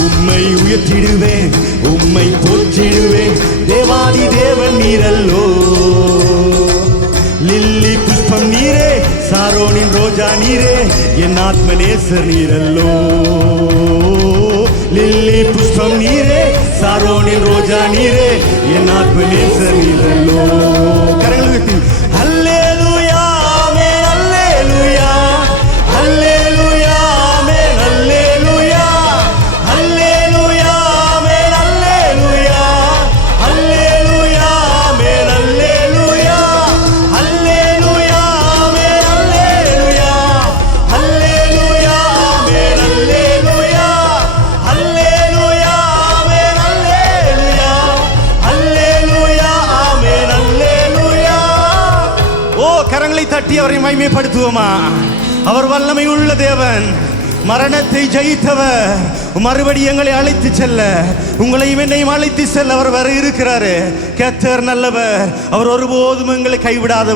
உம்மை உயர்த்திடுவேன் உம்மை போற்றிடுவேன். தேவாதி தேவன் நீரல்லோ. லில்லி புஷ்பம் நீரே சாரோனின் ரோஜா நீரே என் ஆத்ம நேசர் நீரல்லோ. லில்லி புஷ்பம் நீரே சாரோனின் ரோஜா நீரே என் ஆத்ம நேசர் ஓ கரங்களை தட்டி அவரை மைமைப்படுத்துவோமா அவர் வல்லமை உள்ள தேவன். மரணத்தை ஜெயித்தவர். மறுபடி எங்களை அழைத்து செல்ல. உங்களையும் என்னையும் அழைத்து செல்ல. அவர் வர இருக்கிறாரு. கத்தர் நல்லவர். அவர் ஒருபோதும் எங்களை கைவிடாத